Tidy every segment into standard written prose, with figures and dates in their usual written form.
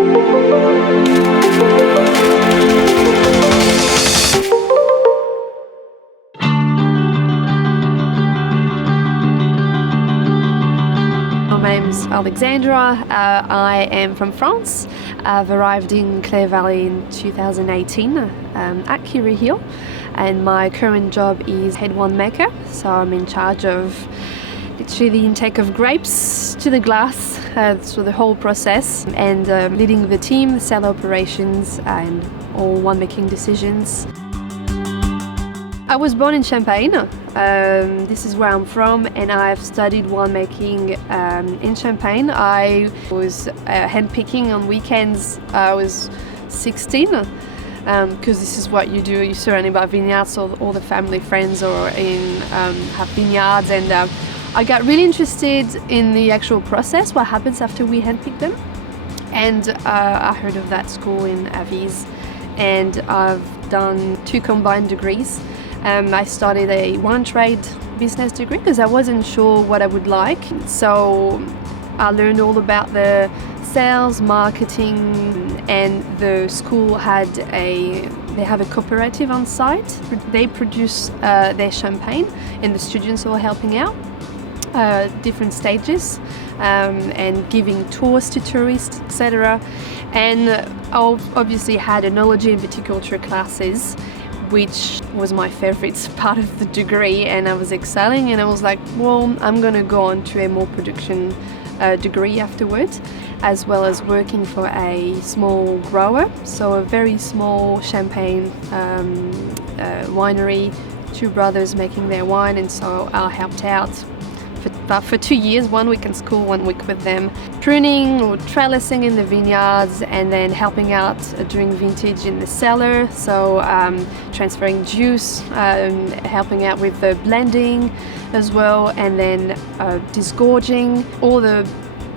My name is Alexandra. I am from France. I've arrived in Clare Valley in 2018 at Curie Hill, and my current job is head winemaker. So I'm in charge of literally the intake of grapes to the glass, through the whole process, and leading the team, the cellar operations, and all winemaking decisions. I was born in Champagne. This is where I'm from, and I've studied winemaking in Champagne. I was handpicking on weekends. I was 16, because this is what you do. You're surrounded by vineyards, so all the family, friends have vineyards, and I got really interested in the actual process, what happens after we handpick them. And I heard of that school in Aviz, and I've done 2 combined degrees. I started a wine trade business degree because I wasn't sure what I would like. So I learned all about the sales, marketing, and the school they have a cooperative on site. They produce their champagne, and the students are helping out different stages, and giving tours to tourists, etc. And I obviously had enology and viticulture classes, which was my favorite part of the degree, and I was excelling, and I was like, well, I'm gonna go on to a more production degree afterwards, as well as working for a small grower, so a very small champagne winery, 2 brothers making their wine, and so I helped out for 2 years, 1 week in school, 1 week with them, pruning or trellising in the vineyards, and then helping out during vintage in the cellar, so transferring juice, helping out with the blending as well, and then disgorging, all the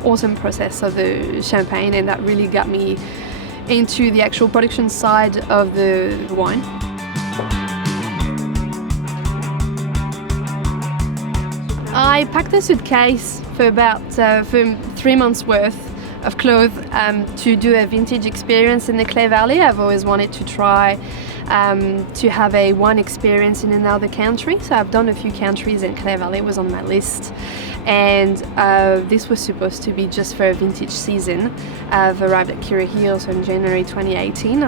awesome process of the champagne, and that really got me into the actual production side of the wine. I packed a suitcase for about for 3 months worth of clothes to do a vintage experience in the Clare Valley. I've always wanted to try to have a wine experience in another country, so I've done a few countries, and Clare Valley was on my list. And this was supposed to be just for a vintage season. I've arrived at Curie Hill in January 2018,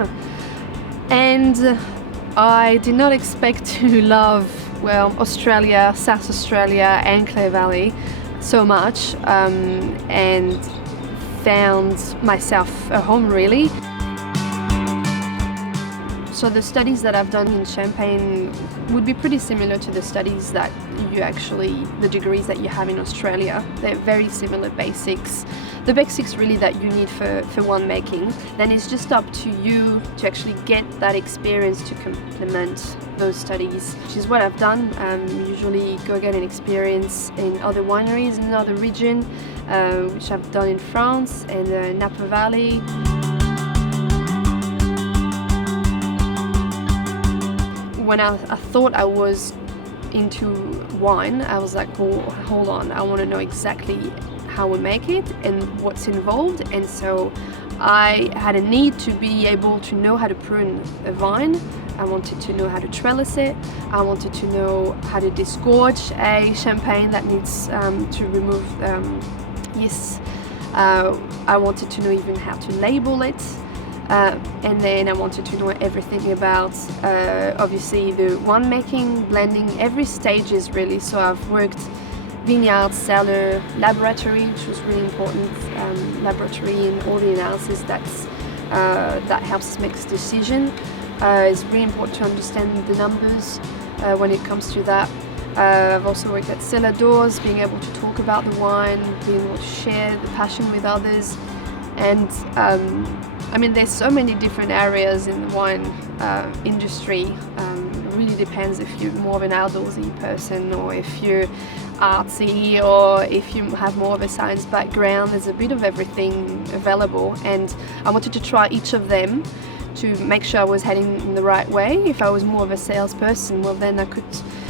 and I did not expect to love, well, Australia, South Australia and Clare Valley so much, and found myself a home really. So the studies that I've done in Champagne would be pretty similar to the studies that the degrees that you have in Australia. They're very similar basics. The basics really that you need for winemaking. Then it's just up to you to actually get that experience to complement those studies, which is what I've done. Usually go get an experience in other wineries in another region, which I've done in France and Napa Valley. When I thought I was into wine, I was like, well, hold on, I want to know exactly how we make it and what's involved. And so I had a need to be able to know how to prune a vine. I wanted to know how to trellis it. I wanted to know how to disgorge a champagne that needs to remove yeast. I wanted to know even how to label it. And then I wanted to know everything about obviously the winemaking, blending, every stages really. So I've worked vineyard, cellar, laboratory, which was really important. Laboratory and all the analysis that helps us make this decision. It's really important to understand the numbers when it comes to that. I've also worked at cellar doors, being able to talk about the wine, being able to share the passion with others. And I mean, there's so many different areas in the wine industry. It really depends if you're more of an outdoorsy person, or if you're artsy, or if you have more of a science background. There's a bit of everything available, and I wanted to try each of them to make sure I was heading in the right way. If I was more of a salesperson, well, then I could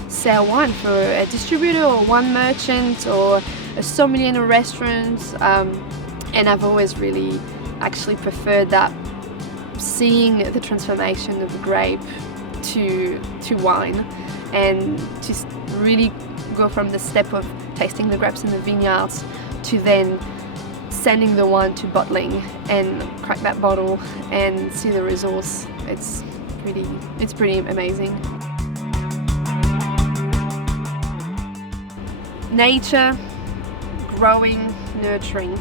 sell wine for a distributor or one merchant or a sommelier in a restaurant. And I've always really actually preferred that, seeing the transformation of a grape to wine, and to really go from the step of tasting the grapes in the vineyards to then sending the wine to bottling and crack that bottle and see the results. It's pretty amazing. Nature, growing, nurturing.